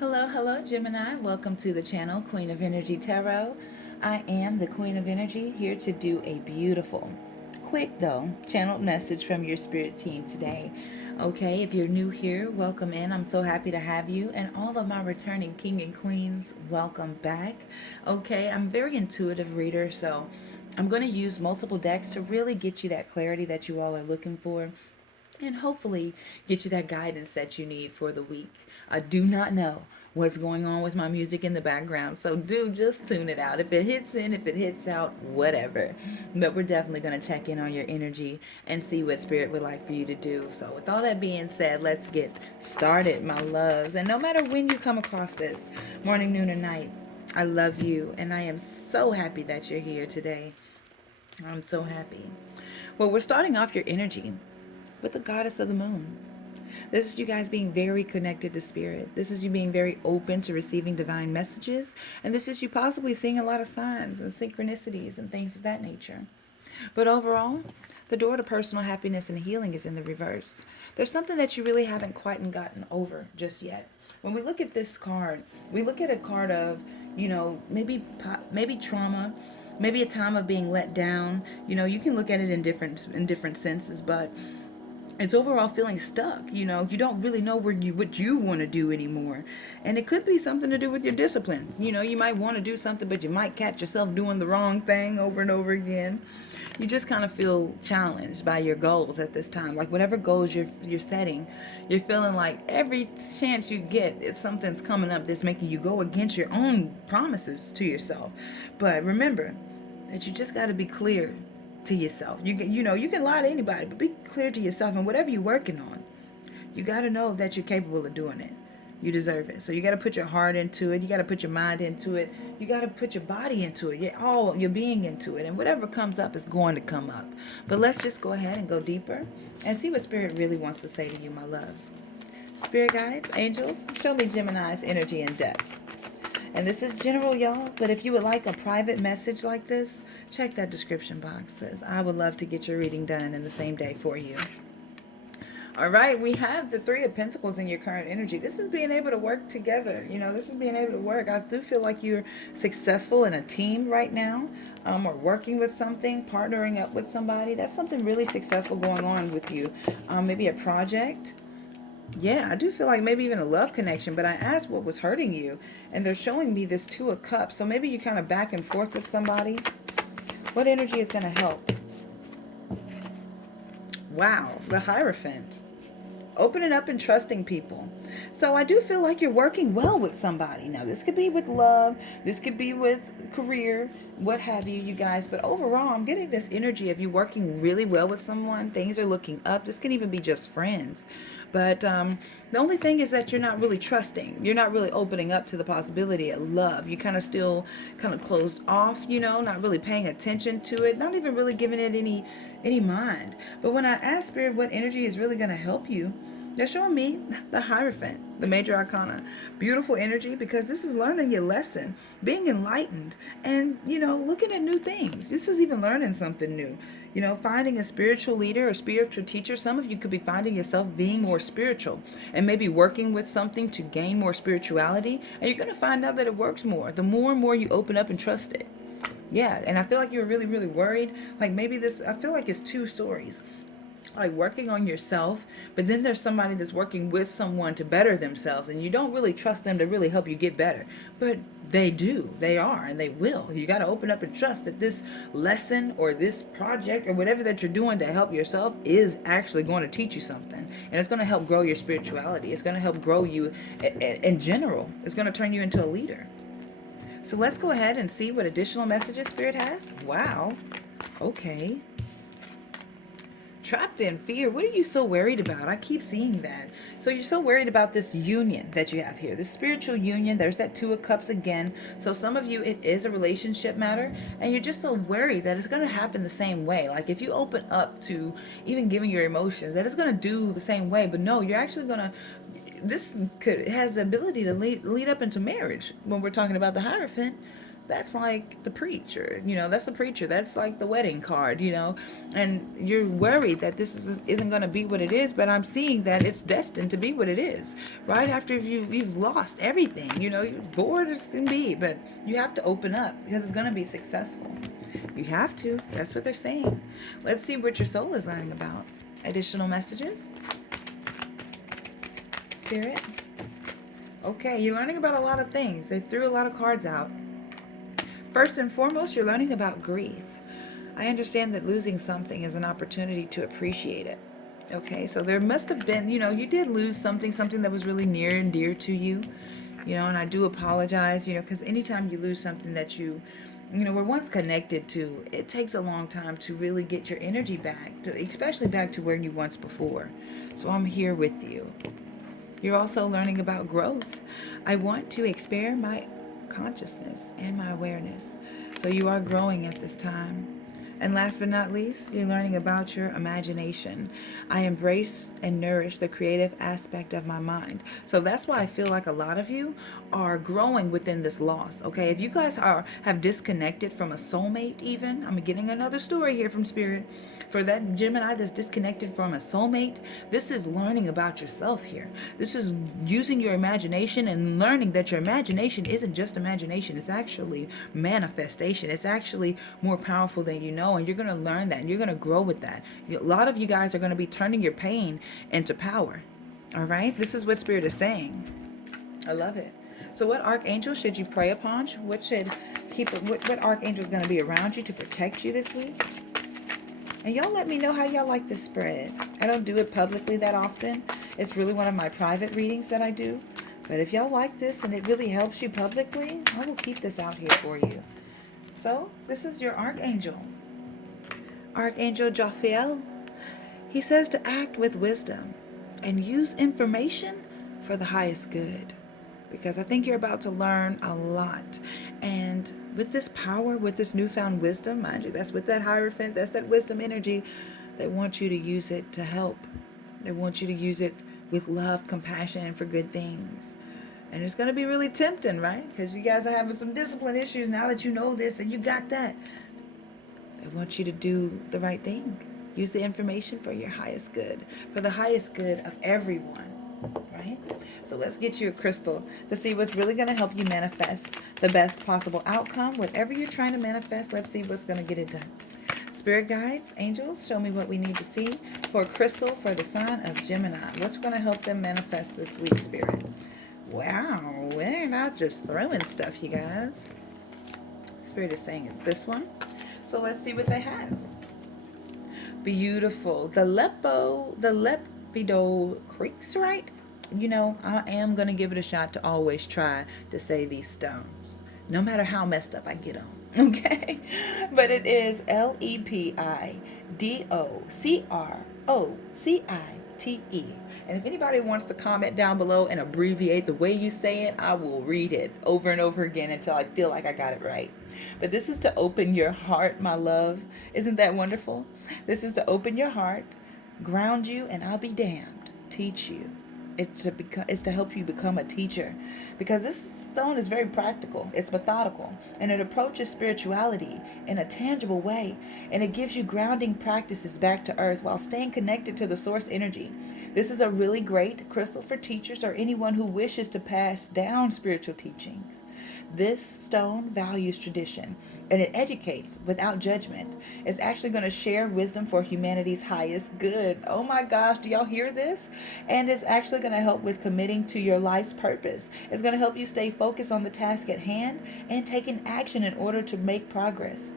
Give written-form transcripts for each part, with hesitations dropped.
Hello, hello, Gemini. Welcome to the channel, Queen of Energy Tarot. I am the Queen of Energy, here to do a beautiful, quick though, channeled message from your spirit team today. Okay, if you're new here, welcome in. I'm so happy to have you. And all of my returning king and queens, welcome back. Okay, I'm a very intuitive reader, so I'm going to use multiple decks to really get you that clarity that you all are looking for and hopefully get you that guidance that you need for the week. I do not know what's going on with my music in the background, so do just tune it out. If it hits in, if it hits out, whatever. But we're definitely going to check in on your energy and see what spirit would like for you to do. So with all that being said, let's get started, my loves. And no matter when you come across this, morning, noon, or night, I love you and I am so happy that you're here today. I'm so happy. Well, we're starting off your energy with the goddess of the moon. This is you guys being very connected to spirit. This is you being very open to receiving divine messages. And this is you possibly seeing a lot of signs and synchronicities and things of that nature. But overall, the door to personal happiness and healing is in the reverse. There's something that you really haven't quite gotten over just yet. When we look at this card, we look at a card of, maybe trauma, maybe a time of being let down. You can look at it in different senses, but it's overall feeling stuck. You don't really know what you want to do anymore, and it could be something to do with your discipline. You might want to do something, but you might catch yourself doing the wrong thing over and over again. You just kind of feel challenged by your goals at this time, like whatever goals you're setting. You're feeling like every chance you get, something's coming up that's making you go against your own promises to yourself. But remember that you just got to be clear to yourself. You can lie to anybody, but be clear to yourself. And whatever you're working on, you got to know that you're capable of doing it. You deserve it. So you got to put your heart into it. You got to put your mind into it. You got to put your body into it. All your being into it. And whatever comes up is going to come up. But let's just go ahead and go deeper and see what Spirit really wants to say to you, my loves. Spirit guides, angels, show me Gemini's energy in depth. And this is general, y'all, but if you would like a private message like this, check that description box. Says I would love to get your reading done in the same day for you. All right, we have the Three of Pentacles in your current energy. This is being able to work together. This is being able to work. I do feel like you're successful in a team right now, or working with something, partnering up with somebody. That's something really successful going on with you. Maybe a project. Yeah, I do feel like maybe even a love connection, but I asked what was hurting you, and they're showing me this Two of Cups. So maybe you're kind of back and forth with somebody. What energy is going to help? Wow, the Hierophant. Opening up and trusting people. So I do feel like you're working well with somebody. Now, this could be with love. This could be with career, what have you, you guys. But overall, I'm getting this energy of you working really well with someone. Things are looking up. This can even be just friends. But the only thing is that you're not really trusting. You're not really opening up to the possibility of love. You kind of still kind of closed off, not really paying attention to it, not even really giving it any mind. But when I ask Spirit what energy is really going to help you, they're showing me the Hierophant, the major arcana. Beautiful energy, because this is learning your lesson, being enlightened, and, looking at new things. This is even learning something new. Finding a spiritual leader or spiritual teacher. Some of you could be finding yourself being more spiritual and maybe working with something to gain more spirituality. And you're going to find out that it works more the more and more you open up and trust it. Yeah, and I feel like you're really, really worried. Like maybe I feel like it's two stories. Like working on yourself, but then there's somebody that's working with someone to better themselves, and you don't really trust them to really help you get better. But they are, and they will. You got to open up and trust that this lesson or this project or whatever that you're doing to help yourself is actually going to teach you something. And it's going to help grow your spirituality. It's going to help grow you in general. It's going to turn you into a leader. So let's go ahead and see what additional messages Spirit has. Wow. Okay. Trapped in fear. What are you so worried about? I keep seeing that. So you're so worried about this union that you have here, this spiritual union. There's that Two of Cups again. So some of you, it is a relationship matter, and you're just so worried that it's going to happen the same way. Like if you open up to even giving your emotions, that it's going to do the same way. But no, you're actually going to, has the ability to lead up into marriage when we're talking about the Hierophant. that's like the preacher, that's the preacher, that's like the wedding card, and you're worried that isn't going to be what it is, but I'm seeing that it's destined to be what it is. Right after you've lost everything, you're bored as can be, but you have to open up because it's going to be successful. You have to. That's what they're saying. Let's see what your soul is learning about. Additional messages? Spirit? Okay, you're learning about a lot of things. They threw a lot of cards out. First and foremost, you're learning about grief. I understand that losing something is an opportunity to appreciate it. Okay, so there must have been, you did lose something that was really near and dear to you, and I do apologize, because anytime you lose something that were once connected to, it takes a long time to really get your energy back, especially back to where you once before. So I'm here with you. You're also learning about growth. I want to expand my consciousness and my awareness. So you are growing at this time. And last but not least, you're learning about your imagination. I embrace and nourish the creative aspect of my mind. So that's why I feel like a lot of you are growing within this loss. Okay, if you guys have disconnected from a soulmate, even, I'm getting another story here from Spirit. For that Gemini that's disconnected from a soulmate, this is learning about yourself here. This is using your imagination and learning that your imagination isn't just imagination. It's actually manifestation. It's actually more powerful than you know. And you're going to learn that and you're going to grow with that. A lot of you guys are going to be turning your pain into power. All right. This is what Spirit is saying. I love it. So what archangel should you pray upon? What archangel is going to be around you to protect you this week? And y'all let me know how y'all like this spread. I don't do it publicly that often. It's really one of my private readings that I do. But if y'all like this and it really helps you publicly, I will keep this out here for you. So this is your archangel. Archangel Jophiel. He says to act with wisdom and use information for the highest good. Because I think you're about to learn a lot. And with this power, with this newfound wisdom, mind you, that's with that Hierophant, that's that wisdom energy, they want you to use it to help. They want you to use it with love, compassion, and for good things. And it's going to be really tempting, right? Because you guys are having some discipline issues now that you know this and you got that. They want you to do the right thing. Use the information for your highest good, for the highest good of everyone. Right? So let's get you a crystal to see what's really going to help you manifest the best possible outcome. Whatever you're trying to manifest, let's see what's going to get it done. Spirit guides, angels, show me what we need to see for a crystal for the sign of Gemini. What's going to help them manifest this week, Spirit? Wow, we're not just throwing stuff, you guys. Spirit is saying it's this one. So let's see what they have. Beautiful. The Lepido Creeks, right? I am going to give it a shot to always try to say these stones, no matter how messed up I get them. Okay? But it is LEPIDOCROCITE. And if anybody wants to comment down below and abbreviate the way you say it, I will read it over and over again until I feel like I got it right. But this is to open your heart, my love. Isn't that wonderful? This is to open your heart, ground you, and I'll be damned, teach you. It's to help you become a teacher, because this stone is very practical. It's methodical, and it approaches spirituality in a tangible way, and it gives you grounding practices back to earth while staying connected to the source energy. This is a really great crystal for teachers or anyone who wishes to pass down spiritual teachings. This stone values tradition, and it educates without judgment. It's actually going to share wisdom for humanity's highest good. Oh my gosh, do y'all hear this? And it's actually going to help with committing to your life's purpose. It's going to help you stay focused on the task at hand and taking action in order to make progress.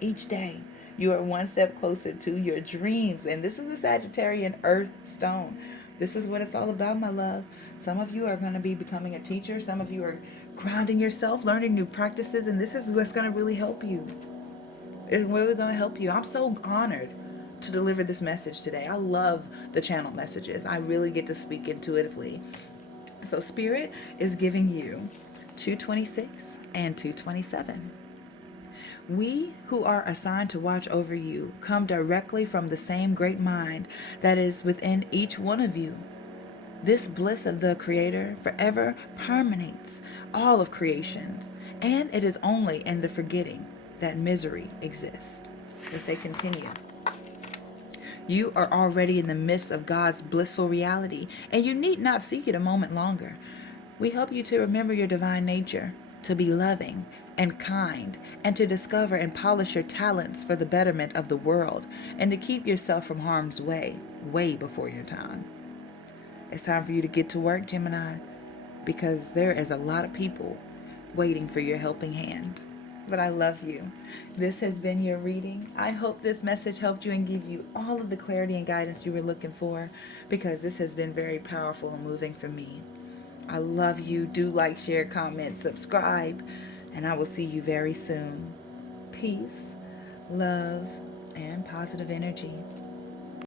Each day, you are one step closer to your dreams. And this is the Sagittarian Earth Stone. This is what it's all about, my love. Some of you are going to be becoming a teacher. Some of you are grounding yourself, learning new practices, and this is what's going to really help you. It's really going to help you. I'm so honored to deliver this message today. I love the channel messages. I really get to speak intuitively. So Spirit is giving you 226 and 227. We who are assigned to watch over you come directly from the same great mind that is within each one of you. This bliss of the Creator forever permeates all of creation And it is only in the forgetting that misery exists. They say continue. You are already in the midst of God's blissful reality, and you need not seek it a moment longer. We help you to remember your divine nature, to be loving and kind, and to discover and polish your talents for the betterment of the world, and to keep yourself from harm's way, way before your time. It's time for you to get to work, Gemini, because there is a lot of people waiting for your helping hand. But I love you. This has been your reading. I hope this message helped you and give you all of the clarity and guidance you were looking for, because this has been very powerful and moving for me. I love you. Do like, share, comment, subscribe, and I will see you very soon. Peace, love, and positive energy.